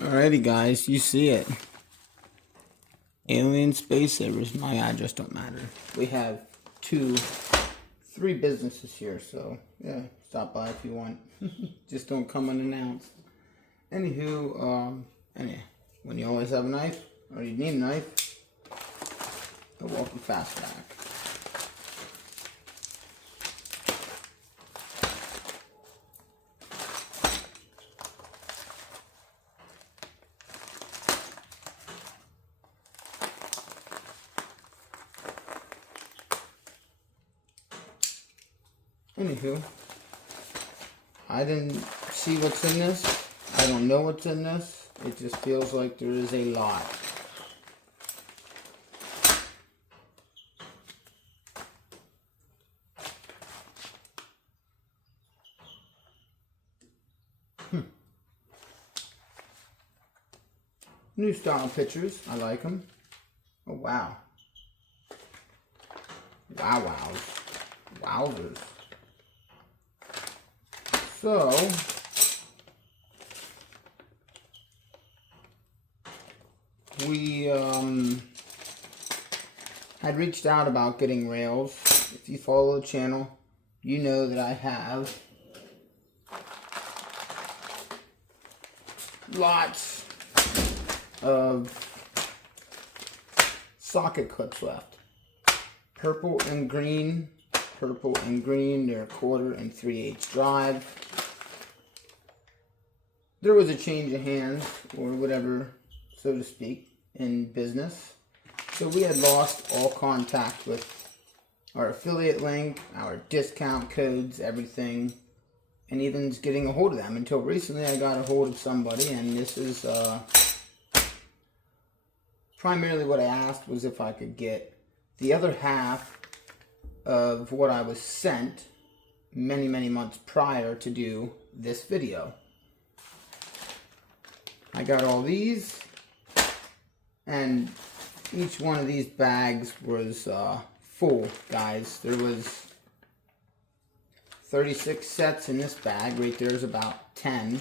Alrighty guys, you see it. Alien Space Savers. My address don't matter. We have 3 businesses here, so yeah, stop by if you want. Just don't come unannounced. Anywho, when you always have a knife, or you need a knife, a welcome fast back. Anywho, I didn't see what's in this. I don't know what's in this. It just feels like there is a lot. New style pictures. I like them. Oh, wow. Wowzers. So, we had reached out about getting rails. If you follow the channel, you know that I have lots of socket clips left. Purple and green, they're 1/4 and 3/8 drive. There was a change of hands, or whatever, so to speak, in business. So we had lost all contact with our affiliate link, our discount codes, everything, and even getting a hold of them. Until recently I got a hold of somebody, and this is primarily what I asked was if I could get the other half of what I was sent many months prior to do this video. I got all these, and each one of these bags was full, guys. There was 36 sets in this bag. Right there is about 10.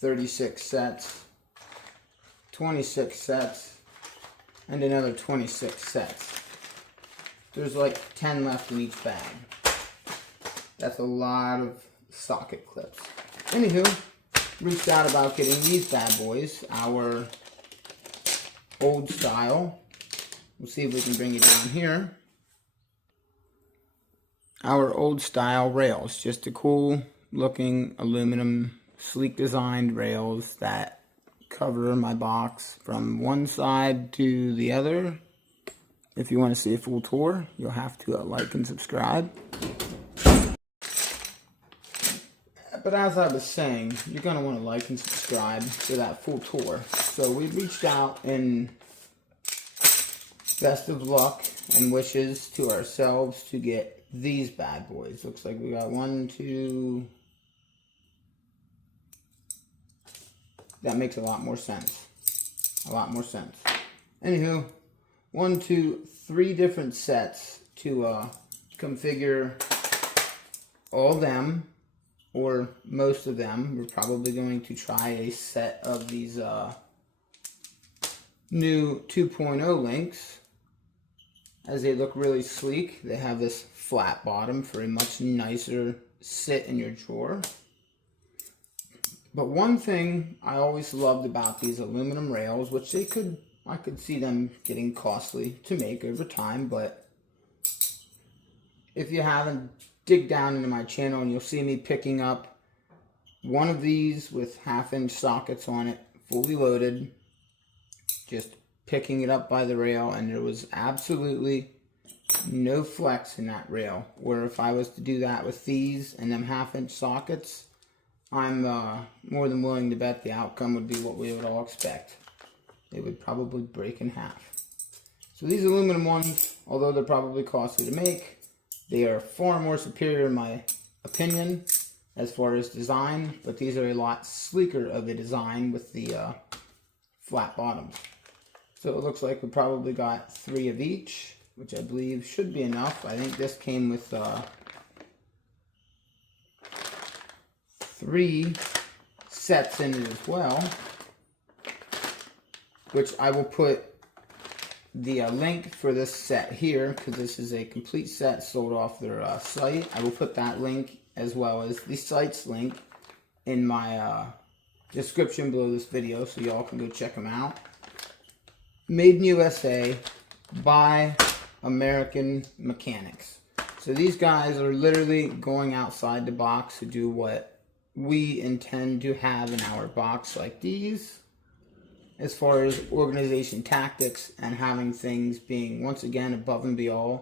36 sets, 26 sets, and another 26 sets. There's like 10 left in each bag. That's a lot of socket clips. Anywho, reached out about getting these bad boys, our old style. We'll see if we can bring it down here. Our old style rails, just a cool looking aluminum, sleek designed rails that cover my box from one side to the other. If you want to see a full tour, you'll have to like and subscribe. But as I was saying, you're going to want to like and subscribe for that full tour. So we reached out in best of luck and wishes to ourselves to get these bad boys. Looks like we got 1, 2... That makes a lot more sense. Anywho, 1, 2, 3 different sets to configure all them, or most of them. We're probably going to try a set of these new 2.0 links, as they look really sleek. They have this flat bottom for a much nicer sit in your drawer. But one thing I always loved about these aluminum rails, which I could see them getting costly to make over time, but if you haven't, dig down into my channel and you'll see me picking up one of these with 1/2-inch sockets on it, fully loaded, just picking it up by the rail, and there was absolutely no flex in that rail. Where if I was to do that with these and them 1/2-inch sockets, I'm more than willing to bet the outcome would be what we would all expect. It would probably break in half. So these aluminum ones, although they're probably costly to make, they are far more superior in my opinion as far as design, but these are a lot sleeker of a design with the flat bottoms. So it looks like we probably got 3 of each, which I believe should be enough. I think this came with 3 sets in it as well, which I will put the link for this set here, because this is a complete set sold off their site. I will put that link as well as the site's link in my description below this video, so y'all can go check them out. Made in USA by American mechanics. So these guys are literally going outside the box to do what we intend to have in our box like these, as far as organization tactics and having things being, once again, above and beyond,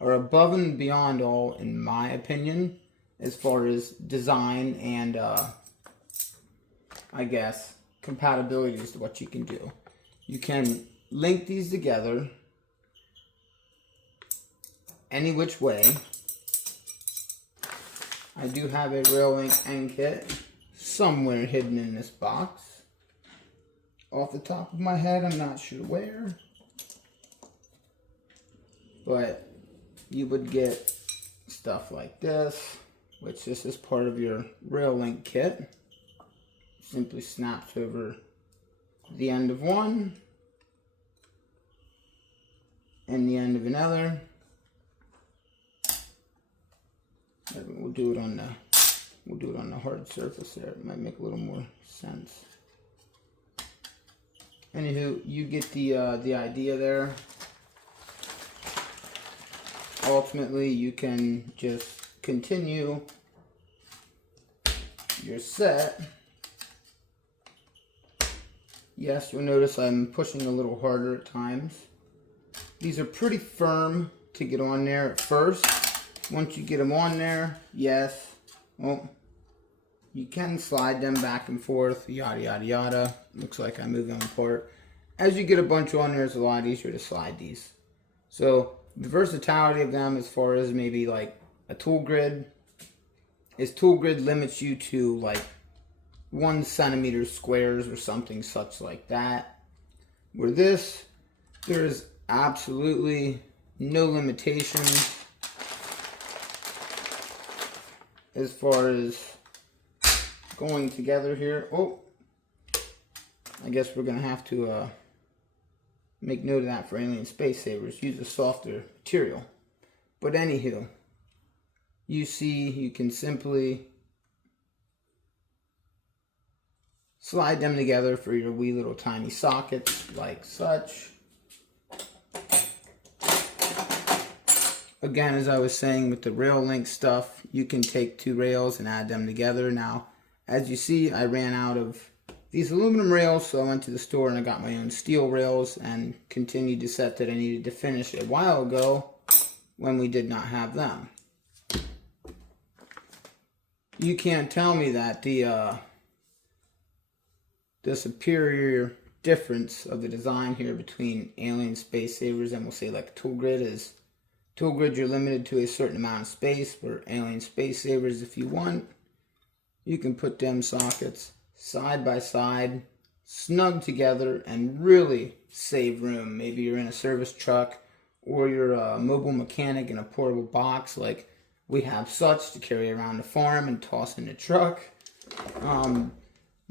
or above and beyond all, in my opinion, as far as design and I guess compatibility is what you can do. You can link these together any which way. I do have a rail link end kit somewhere hidden in this box. Off the top of my head, I'm not sure where, but you would get stuff like this, which this is part of your rail link kit. Simply snaps over the end of one and the end of another. We'll do it on the hard surface there. It might make a little more sense. Anywho, you get the idea there. Ultimately, you can just continue your set. Yes, you'll notice I'm pushing a little harder at times. These are pretty firm to get on there at first. Once you get them on there, yes, well, you can slide them back and forth, yada yada yada. Looks like I moved them apart. As you get a bunch on there, it's a lot easier to slide these. So the versatility of them, as far as maybe like a tool grid, is tool grid limits you to like 1 centimeter squares or something such like that. Where this, there's absolutely no limitations as far as going together here. Oh, I guess we're gonna have to make note of that for alien space savers. Use a softer material. But anywho, you see, you can simply slide them together for your wee little tiny sockets like such. Again, as I was saying with the rail link stuff, you can take 2 rails and add them together. Now, as you see, I ran out of these aluminum rails, so I went to the store and I got my own steel rails and continued the set that I needed to finish a while ago when we did not have them. You can't tell me that the superior difference of the design here between alien space savers and we'll say like tool grid is, tool grid you're limited to a certain amount of space, where alien space savers, if you want, you can put them sockets side by side, snug together, and really save room. Maybe you're in a service truck or you're a mobile mechanic in a portable box like we have such to carry around the farm and toss in the truck.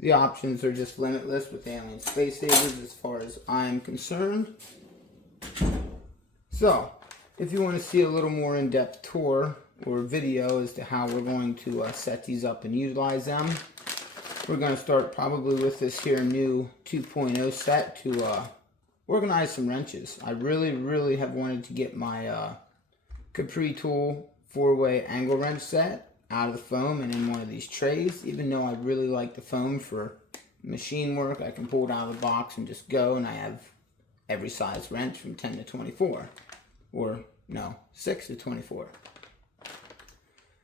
The options are just limitless with alien space savers as far as I'm concerned. So, if you want to see a little more in-depth tour or video as to how we're going to set these up and utilize them, we're going to start probably with this here new 2.0 set to organize some wrenches. I really have wanted to get my Capri Tool 4-way angle wrench set out of the foam and in one of these trays. Even though I really like the foam for machine work, I can pull it out of the box and just go, and I have every size wrench from 10 to 24. Or, no, 6 to 24.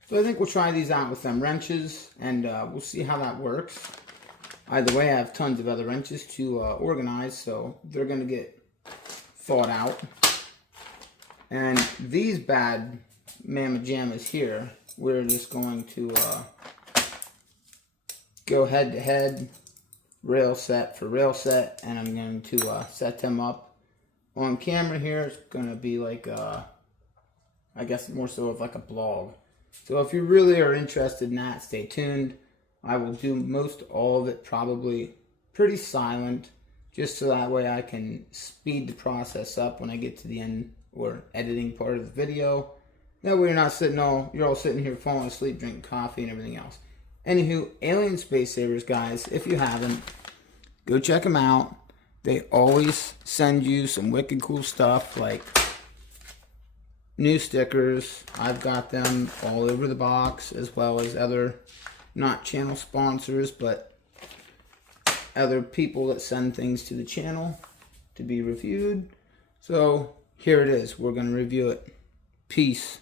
So I think we'll try these out with them wrenches, and we'll see how that works. Either way, I have tons of other wrenches to organize, so they're going to get thought out. And these bad mamma jammas here, we're just going to go head to head, rail set for rail set, and I'm going to set them up on camera here. It's going to be like I guess more so of like a blog. So if you really are interested in that, stay tuned. I will do most all of it probably pretty silent, just so that way I can speed the process up when I get to the end or editing part of the video. That way you're all sitting here falling asleep, drinking coffee and everything else. Anywho, Alien Space Savers, guys, if you haven't, go check them out. They always send you some wicked cool stuff like new stickers. I've got them all over the box, as well as other, not channel sponsors, but other people that send things to the channel to be reviewed. So here it is. We're going to review it. Peace.